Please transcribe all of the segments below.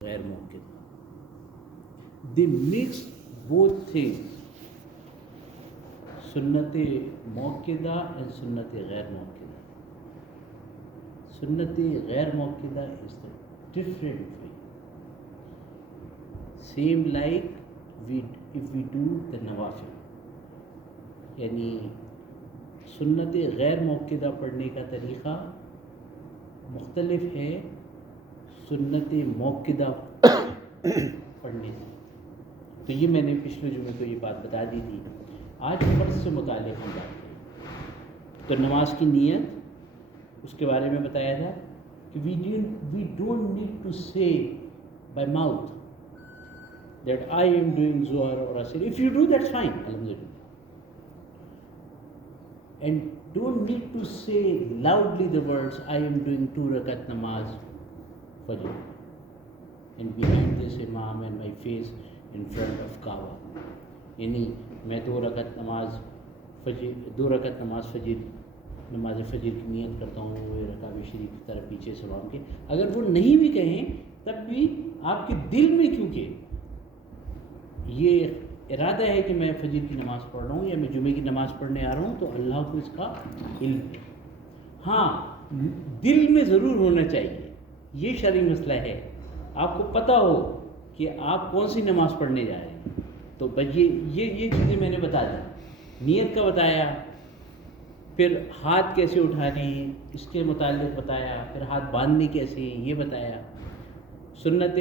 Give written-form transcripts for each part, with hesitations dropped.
غیر موقدہ. They mix both things, سنت موقدہ and سنت غیر موقدہ. سنت غیر موقدہ is the different way. Same like if we do the nawafil, یعنی سنت غیر موقدہ پڑھنے کا طریقہ مختلف ہے سنت موقدہ پڑھنے سے. تو یہ میں نے پچھلے جمعے کو یہ بات بتا دی تھی. آج فرض سے متعلق ہم بات کریں تو نماز کی نیت اس کے بارے میں بتایا تھا کہ we don't need to say by mouth that I am doing ظہر اور عصر. If you do that's fine, الحمدللہ. And don't need to say loudly the words I am doing 2 rakat namaz fajr and behind this imam and my face in front of Kaaba. یعنی میں 2 رکعت نماز فجر نماز فجر کی نیت کرتا ہوں وہ رکعت شریف کی طرف پیچھے سے وہاں کے, اگر وہ نہیں بھی کہیں تب بھی آپ کے دل میں کیونکہ یہ ارادہ ہے کہ میں فجر کی نماز پڑھ رہا ہوں یا میں جمعے کی نماز پڑھنے آ رہا ہوں تو اللہ کو اس کا علم ہے. ہاں دل میں ضرور ہونا چاہیے, یہ شرعی مسئلہ ہے. آپ کو پتہ ہو کہ آپ کون سی نماز پڑھنے جا رہے ہیں تو بس یہ چیزیں میں نے بتا دی. نیت کا بتایا, پھر ہاتھ کیسے اٹھانے ہیں اس کے متعلق بتایا, پھر ہاتھ باندھنے کیسے ہیں یہ بتایا. سنت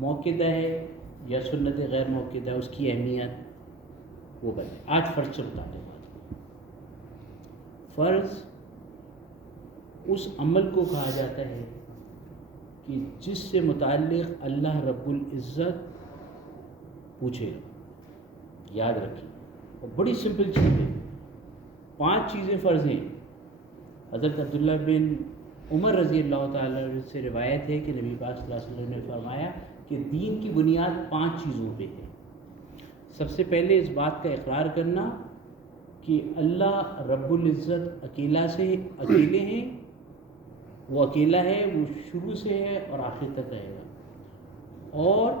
موقدہ ہے یا سنت غیر موقدہ اس کی اہمیت وہ بتائیں. آج فرض سے متعلق بات. فرض اس عمل کو کہا جاتا ہے کہ جس سے متعلق اللہ رب العزت پوچھے گا. یاد رکھیں, اور بڑی سمپل چیز ہے. 5 چیزیں فرض ہیں. حضرت عبداللہ بن عمر رضی اللہ تعالیٰ عنہ سے روایت ہے کہ نبی پاک صلی اللہ علیہ وسلم نے فرمایا کہ دین کی بنیاد 5 چیزوں پہ ہے. سب سے پہلے اس بات کا اقرار کرنا کہ اللہ رب العزت اکیلے ہیں, وہ اکیلا ہے, وہ شروع سے ہے اور آخر تک رہے گا. اور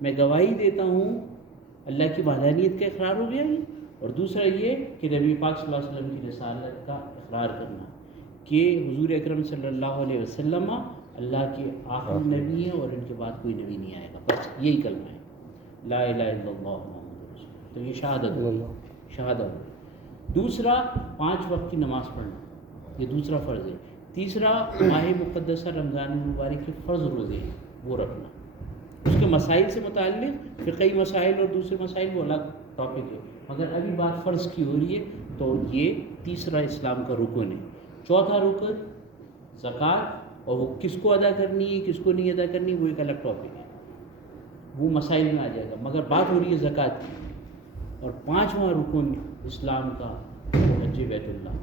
میں گواہی دیتا ہوں, اللہ کی وحدانیت کا اقرار ہو گیا. اور دوسرا یہ کہ نبی پاک صلی اللہ علیہ وسلم کی رسالت کا اقرار کرنا کہ حضور اکرم صلی اللہ علیہ وسلم اللہ کے آخری نبی ہیں اور ان کے بعد کوئی نبی نہیں آئے گا. بس یہی کلمہ ہے, لا الہ الا اللہ محمد رسول اللہ. تو یہ شہادت ہو. دوسرا 5 وقت کی نماز پڑھنا, یہ دوسرا فرض ہے. تیسرا ماہ مقدسہ رمضان المبارک کے فرض روزے ہیں وہ رکھنا. اس کے مسائل سے متعلق فقہی مسائل اور دوسرے مسائل وہ الگ ٹاپک ہے, مگر ابھی بات فرض کی ہو رہی ہے تو یہ تیسرا اسلام کا رکن ہے. چوتھا رکن زکوٰۃ, اور وہ کس کو ادا کرنی ہے کس کو نہیں ادا کرنی وہ ایک الگ ٹاپک ہے, وہ مسائل میں آ جائے گا, مگر بات ہو رہی ہے زکوٰۃ کی. اور 5واں رکن اسلام کا وہ حج بیت اللہ,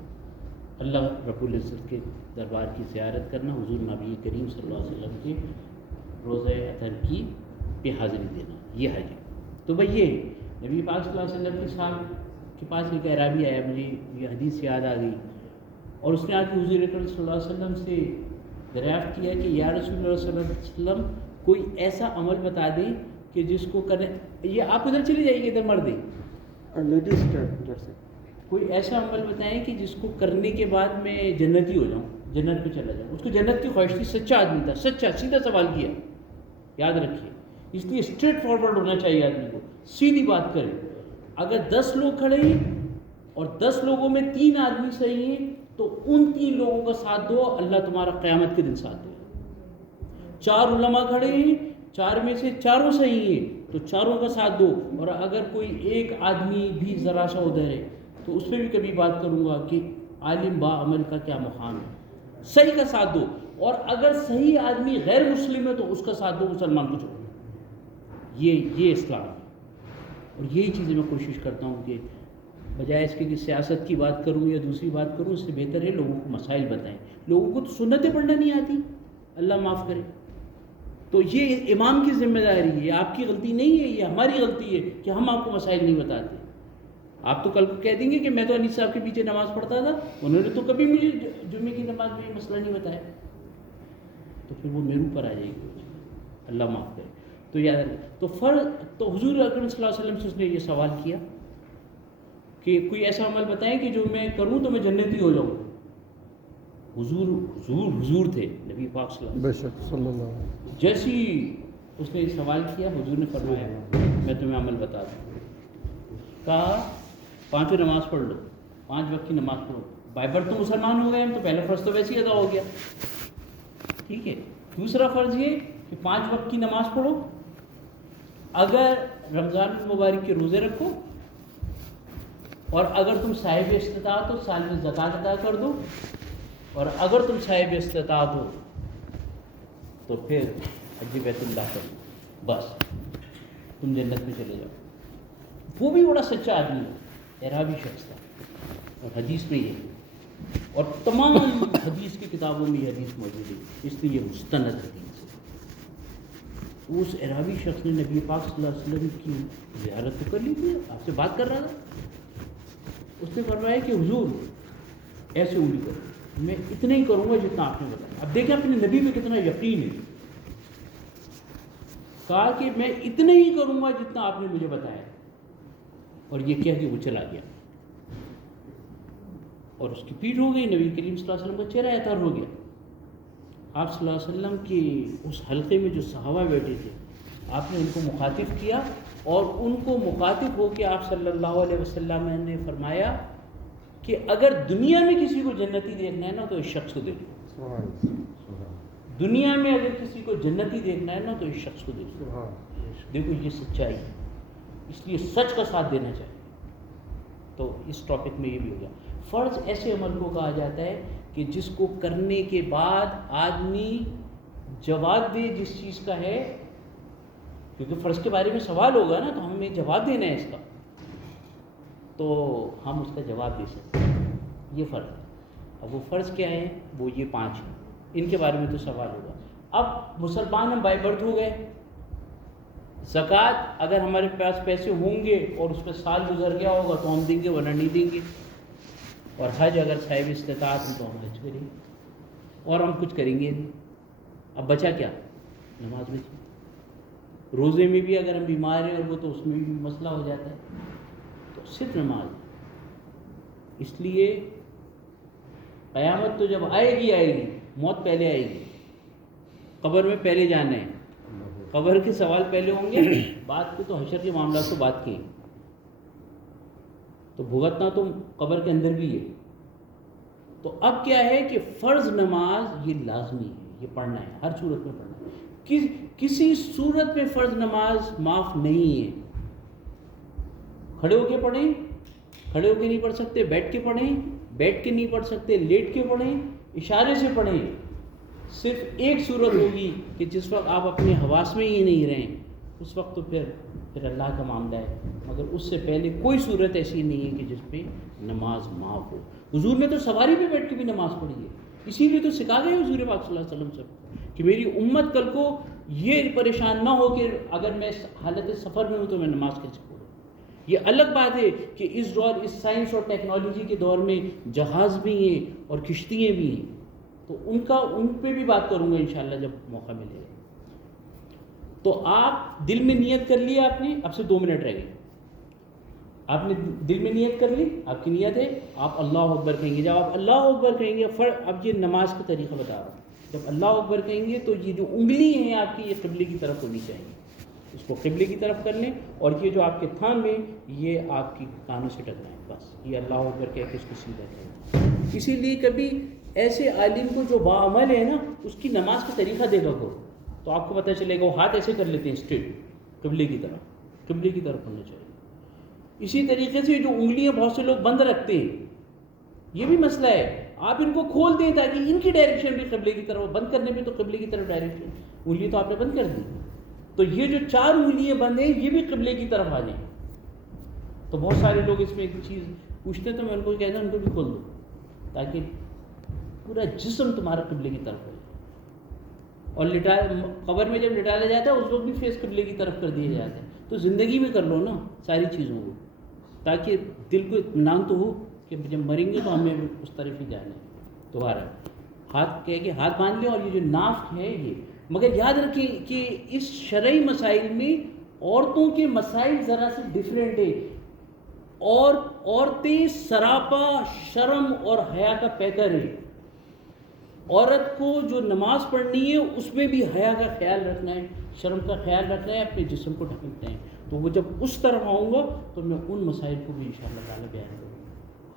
اللہ رب العزت کے دربار کی زیارت کرنا, حضور نبی کریم صلی اللہ علیہ وسلم کے روزہ اطہر کی پہ حاضری دینا, یہ حج ہے. تو بھائی یہ نبی پاک صلی اللہ علیہ وسلم کے صاحب کے پاس ایک اعرابی آیا, مجھے یہ حدیث یاد آ گئی, اور اس نے آ کے حضور اکرم صلی اللہ علیہ وسلم سے دریافت کیا کہ یا رسول اللہ صلی اللہ علیہ وسلم کوئی ایسا عمل بتا دیں کہ جس کو کرنے, یہ آپ ادھر چلی جائیے ادھر مر دیں, کوئی ایسا عمل بتائیں کہ جس کو کرنے کے بعد میں جنتی ہو جاؤں, جنت پہ چلا جاؤں. اس کو جنت کی خواہش تھی, سچا آدمی تھا, سچا سیدھا سوال کیا. یاد رکھیے, اس لیے اسٹریٹ فارورڈ ہونا چاہیے آدمی کو, سیدھی بات کرے. اگر 10 لوگ کھڑے ہیں اور 10 لوگوں میں 3 آدمی صحیح ہیں تو ان 3 لوگوں کا ساتھ دو, اللہ تمہارا قیامت کے دن ساتھ دے گا. 4 علماء کھڑے ہیں, 4 میں سے 4 صحیح ہیں تو 4 کا ساتھ دو, اور اگر کوئی ایک آدمی بھی ذرا سا ادھر ہے تو اس پہ بھی کبھی بات کروں گا کہ عالم با عمل کا کیا مقام ہے. صحیح کا ساتھ دو, اور اگر صحیح آدمی غیر مسلم ہے تو اس کا ساتھ دو, مسلمان کو چھوڑو. یہ اسلام ہے. اور یہی چیزیں میں کوشش کرتا ہوں کہ بجائے اس کے کہ سیاست کی بات کروں یا دوسری بات کروں, اس سے بہتر ہے لوگوں کو مسائل بتائیں. لوگوں کو تو سنتیں پڑھنا نہیں آتی, اللہ معاف کرے. تو یہ امام کی ذمہ داری ہے, آپ کی غلطی نہیں ہے, یہ ہماری غلطی ہے کہ ہم آپ کو مسائل نہیں بتاتے. آپ تو کل کو کہہ دیں گے کہ میں تو انیس صاحب کے پیچھے نماز پڑھتا تھا, انہوں نے تو کبھی مجھے جمعے کی نماز میں یہ مسئلہ نہیں بتایا, تو پھر وہ میرے اوپر آ جائے گی. اللہ معاف کرے. تو یاد رکھیں. تو فرض تو حضور اکرم صلی اللہ علیہ وسلم سے اس نے یہ سوال کیا کہ کوئی ایسا عمل بتائیں کہ جو میں کروں تو میں جنتی ہو جاؤں. حضور تھے نبی پاک صلی اللہ علیہ وسلم. جیسی اس نے سوال کیا حضور نے فرمایا میں تمہیں عمل بتا دوں. کہا 5 نماز پڑھ لو, 5 وقت کی نماز پڑھو. بائی برتھ تو مسلمان ہو گئے ہم, تو پہلا فرض تو ویسے ہی ادا ہو گیا, ٹھیک ہے. دوسرا فرض یہ کہ 5 وقت کی نماز پڑھو, اگر رمضان المبارک کے روزے رکھو, اور اگر تم صاحب استطاعت ہو سال میں زکوٰۃ ادا کر دو, اور اگر تم صاحب استطاعت ہو تو پھر حج بیت اللہ کر دو, بس تم جنت میں چلے جاؤ. وہ بھی بڑا سچا آدمی ہے, اعرابی شخص تھا, اور حدیث میں یہ ہے, اور تمام حدیث کی کتابوں میں یہ حدیث موجود ہے, اس لیے یہ مستند حدیث ہے. اس اعرابی شخص نے نبی پاک صلی اللہ علیہ وسلم کی زیارت تو کر لی تھی, آپ سے بات کر رہا تھا. اس نے فرمایا کہ حضور ایسے انگلی کرو, میں اتنا ہی کروں گا جتنا آپ نے بتایا. اب دیکھیں اپنے نبی میں کتنا یقین ہے. کہا کہ میں اتنا ہی کروں گا جتنا آپ نے مجھے بتایا, اور یہ کہہ کے وہ چلا گیا, اور اس کی پیٹھ ہو گئی. نبی کریم صلی اللہ علیہ وسلم کا چہرہ اطہر ہو گیا. آپ صلی اللہ علیہ وسلم کی اس حلقے میں جو صحابہ بیٹھے تھے, آپ نے ان کو مخاطب کیا, اور ان کو مخاطب ہو کے آپ صلی اللہ علیہ وسلم نے فرمایا کہ اگر دنیا میں کسی کو جنتی دیکھنا ہے نا تو اس شخص کو دیکھو. دنیا میں اگر کسی کو جنتی دیکھنا ہے نا تو اس شخص کو دیکھو. دیکھو یہ سچائی ہے, اس لیے سچ کا ساتھ دینا چاہیے. تو اس ٹاپک میں یہ بھی ہو گیا. فرض ایسے عمل کو کہا جاتا ہے کہ جس کو کرنے کے بعد آدمی جواب دے جس چیز کا ہے, کیونکہ فرض کے بارے میں سوال ہوگا نا, تو ہمیں جواب دینا ہے اس کا, تو ہم اس کا جواب دے سکتے ہیں. یہ فرض ہے. اب وہ فرض کیا ہے, وہ یہ 5 ہیں, ان کے بارے میں تو سوال ہوگا. اب مسلمان ہم بائی برتھ ہو گئے. زکوٰۃ اگر ہمارے پاس پیسے ہوں گے اور اس پہ سال گزر گیا ہوگا تو ہم دیں گے, ورنہ نہیں دیں گے. اور حج اگر صاحب استطاعت ہوں تو ہم حج کریں گے, اور ہم کچھ کریں گے نہیں. اب بچا کیا, نماز بچی. روزے میں بھی اگر ہم بیمار ہیں اور وہ تو اس میں بھی مسئلہ ہو جاتا ہے, تو صرف نماز. اس لیے قیامت تو جب آئے گی, موت پہلے آئے گی. قبر میں پہلے جانا ہے, قبر کے سوال پہلے ہوں گے, بات کو تو حشر کے معاملات کو بات کی, تو بھگتنا تو قبر کے اندر بھی ہے. تو اب کیا ہے کہ فرض نماز یہ لازمی ہے, یہ پڑھنا ہے, ہر صورت میں پڑھنا ہے. کسی صورت میں فرض نماز معاف نہیں ہے. کھڑے ہو کے پڑھیں, کھڑے ہو کے نہیں پڑھ سکتے, بیٹھ کے پڑھیں, بیٹھ کے نہیں پڑھ سکتے, لیٹ کے پڑھیں, اشارے سے پڑھیں. صرف ایک صورت ہوگی کہ جس وقت آپ اپنے حواس میں ہی نہیں رہیں, اس وقت تو پھر اللہ کا معاملہ ہے. مگر اس سے پہلے کوئی صورت ایسی نہیں ہے کہ جس پہ نماز معاف ہو. حضور نے تو سواری پہ بیٹھ کے بھی نماز پڑھی ہے. اسی لیے تو سکھا گئے حضور پاک صلی اللہ علیہ وسلم سے کہ میری امت کل کو یہ پریشان نہ ہو کہ اگر میں حالت سفر میں ہوں تو میں نماز کیسے پڑھوں. یہ الگ بات ہے کہ اس دور, اس سائنس اور ٹیکنالوجی کے دور میں جہاز بھی ہیں اور کشتیاں بھی ہیں, تو ان پہ بھی بات کروں گا انشاءاللہ جب موقع ملے گا. تو آپ دل میں نیت کر لیا آپ نے, اب سے 2 منٹ رہ گئے. آپ نے دل میں نیت کر لی, آپ کی نیت ہے, آپ اللہ اکبر کہیں گے. جب آپ اللہ اکبر کہیں گے, اب یہ نماز کا طریقہ بتا رہا ہوں. جب اللہ اکبر کہیں گے تو یہ جو انگلی ہیں آپ کی, یہ قبلے کی طرف ہونی چاہیے. اس کو قبلے کی طرف کر لیں, اور یہ جو آپ کے تھام ہیں یہ آپ کی کانوں سے ٹکرائیں. بس یہ اللہ اکبر کہہ کے اس کو سیدھا کریں. اسی لیے کبھی ایسے عالم کو جو باعمل ہے نا, اس کی نماز کا طریقہ دیکھا کرو, تو آپ کو پتہ چلے گا. وہ ہاتھ ایسے کر لیتے ہیں اسٹریٹ قبلے کی طرف, قبلے کی طرف ہونا چاہیے. اسی طریقے سے جو انگلیاں بہت سے لوگ بند رکھتے ہیں, یہ بھی مسئلہ ہے. آپ ان کو کھول دیں تاکہ ان کی ڈائریکشن بھی قبلے کی طرف. بند کرنے میں تو قبلے کی طرف ڈائریکشن, انگلی تو آپ نے بند کر دی, تو یہ جو 4 انگلیاں بند ہیں یہ بھی قبلے کی طرف آ جائیں. تو بہت سارے لوگ اس میں ایک چیز پوچھتے ہیں, تو میں ان کو کہتا ہوں ان کو بھی کھول دو, تاکہ پورا جسم تمہارا قبلے کی طرف ہو. اور قبر میں جب لٹایا جاتا ہے اس وقت بھی فیس قبلے کی طرف کر دیے جاتے ہیں. تو زندگی میں کر لو نا ساری چیزوں کو, تاکہ دل کو اطمینان تو ہو کہ جب مریں گے تو ہمیں اس طرف ہی جانا ہے. دوبارہ ہاتھ کہہ کے ہاتھ باندھ لیں, اور یہ جو ناف ہے مگر یاد رکھیں کہ اس شرعی مسائل میں عورتوں کے مسائل ذرا سے ڈیفرنٹ ہے. اور عورتیں سراپا شرم اور حیا کا پیکر ہیں. عورت کو جو نماز پڑھنی ہے اس میں بھی حیا کا خیال رکھنا ہے, شرم کا خیال رکھنا ہے, اپنے جسم کو ڈھکنا ہے. تو وہ جب اس طرف آؤں گا تو میں ان مسائل کو بھی انشاءاللہ تعالیٰ بیان کروں گا.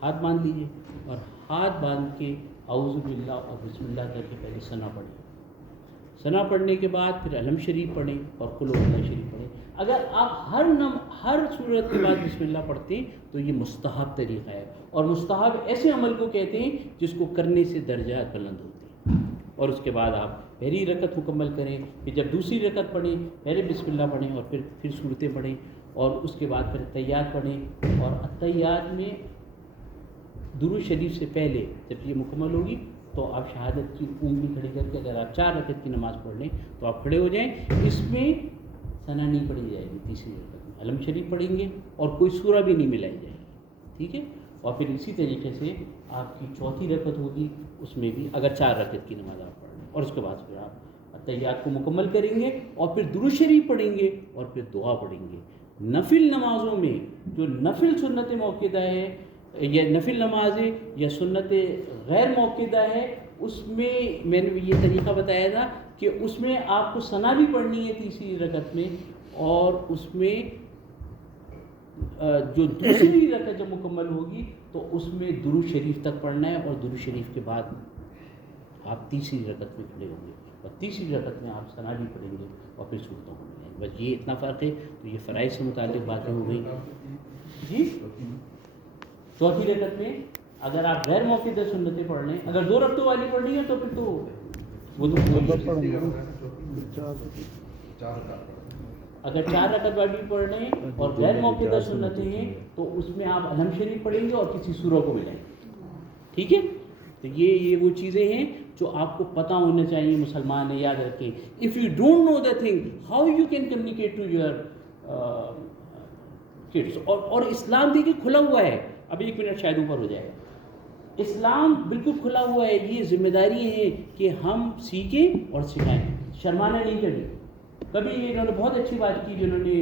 ہاتھ باندھ لیجیے اور ہاتھ باندھ کے اعوذ باللہ اور بسم اللہ کر کے پہلے ثنا پڑھیں. ثنا پڑھنے کے بعد پھر علم شریف پڑھیں اور قل هو اللہ شریف پڑھیں. اگر آپ ہر صورت کے بعد بسم اللہ پڑھتے ہیں تو یہ مستحب طریقہ ہے. اور مستحب ایسے عمل کو کہتے ہیں جس کو کرنے سے درجات بلند ہوتے ہیں. اور اس کے بعد آپ پہلی رکعت مکمل کریں, پھر جب دوسری رکعت پڑھیں پہلے بسم اللہ پڑھیں اور پھر صورتیں پڑھیں, اور اس کے بعد پھر اتحیات پڑھیں. اور اتحیات میں درود شریف سے پہلے جب یہ مکمل ہوگی تو آپ شہادت کی انگلی کھڑی کر کے, اگر آپ 4 رکعت کی نماز پڑھ لیں تو آپ کھڑے ہو جائیں. اس میں ثنا نہیں پڑھی جائے گی. تیسری رکعت میں علم شریف پڑھیں گے اور کوئی سورہ بھی نہیں ملائی جائے گی, ٹھیک ہے. اور پھر اسی طریقے سے آپ کی چوتھی رکعت ہوگی, اس میں بھی اگر 4 رکعت کی نماز آپ پڑھ لیں, اور اس کے بعد پھر آپ اتحیات کو مکمل کریں گے اور پھر درود شریف پڑھیں گے اور پھر دعا پڑھیں گے. نفل نمازوں میں جو نفل سنت موقدہ ہے یا نفل نمازیں یا سنت غیر موقدہ ہے, اس میں میں نے یہ طریقہ بتایا تھا کہ اس میں آپ کو ثنا بھی پڑھنی ہے تیسری رکعت میں, اور اس میں جو دوسری رکعت جب مکمل ہوگی تو اس میں درود شریف تک پڑھنا ہے, اور درود شریف کے بعد آپ تیسری رکعت میں کھڑے ہوں گے, اور تیسری رکعت میں آپ ثنا بھی پڑھیں گے اور پھر صورتوں کو ملیں گے. بس یہ اتنا فرق ہے. تو یہ فرائض سے متعلق باتیں ہو گئی. جی چوتھی رکعت میں اگر آپ غیر موقدہ سنتیں پڑھ لیں, اگر 2 رکعتوں والی پڑھنی ہے تو پھر تو وہ اگر 4 رکعت والی پڑھ لیں اور غیر موقدہ سنتیں ہیں تو اس میں آپ علم شریف پڑھیں گے اور کسی سورہ کو ملائیں گے, ٹھیک ہے. تو یہ وہ چیزیں ہیں جو آپ کو پتہ ہونا چاہیے. مسلمان ہیں, یاد رکھیں, if you don't know the thing how you can communicate to your kids. اور اسلام دیکھیے کھلا ہوا ہے. ابھی 1 منٹ شاید اوپر ہو جائے گا. اسلام بالکل کھلا ہوا ہے. یہ ذمہ داری ہے کہ ہم سیکھیں اور سکھائیں, شرمانا نہیں کریں. کبھی انہوں نے بہت اچھی بات کی جنہوں نے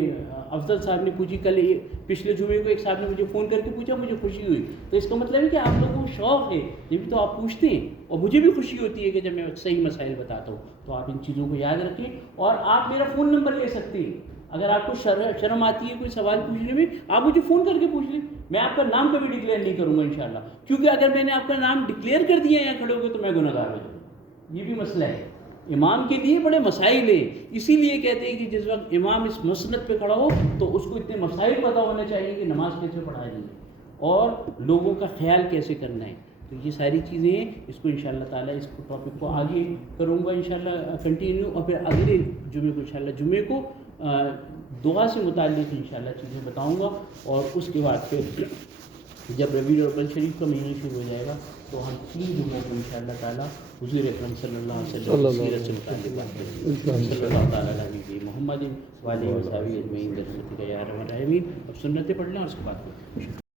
افضل صاحب نے پوچھی, کل پچھلے جمعے کو ایک صاحب نے مجھے فون کر کے پوچھا, مجھے خوشی ہوئی. تو اس کا مطلب ہے کہ آپ لوگوں کو شوق ہے, یہ بھی تو آپ پوچھتے ہیں, اور مجھے بھی خوشی ہوتی ہے کہ جب میں صحیح مسائل بتاتا ہوں. تو آپ ان چیزوں کو یاد رکھیں, اور آپ میرا فون نمبر لے سکتے ہیں. اگر آپ کو شرم آتی ہے کوئی سوال پوچھنے میں, آپ مجھے فون کر کے پوچھ لیں. میں آپ کا نام کبھی ڈکلیئر نہیں کروں گا انشاءاللہ, کیونکہ اگر میں نے آپ کا نام ڈکلیئر کر دیا یہاں کھڑے ہو گئے تو میں گناہ گار ہو جاؤں. یہ بھی مسئلہ ہے. امام کے لیے بڑے مسائل ہیں, اسی لیے کہتے ہیں کہ جس وقت امام اس مسند پہ کھڑا ہو تو اس کو اتنے مسائل پتہ ہونے چاہیے کہ نماز کیسے پڑھائی جائے اور لوگوں کا خیال کیسے کرنا ہے. تو یہ ساری چیزیں ہیں. اس کو انشاءاللہ تعالیٰ اس کو ٹاپک کو آگے کروں گا انشاءاللہ کنٹینیو, اور پھر اگلے جمعے کو انشاءاللہ جمعے کو دعا سے متعلق انشاءاللہ چیزیں بتاؤں گا. اور اس کے بعد پھر جب ربیع الاول شریف کا مہینہ شروع ہو جائے گا تو ہم 3 جمعوں کو انشاءاللہ تعالیٰ حضور اکرم صلی اللہ علیہ وسلم کی سیرت سے متعلق بات کریں گے. صلی اللہ تعالیٰ علیہ محمد وآلہ وصحبہ اجمعین برحمتک یا ارحم الراحمین. اب سنتیں پڑھ لیں اور اس کے بعد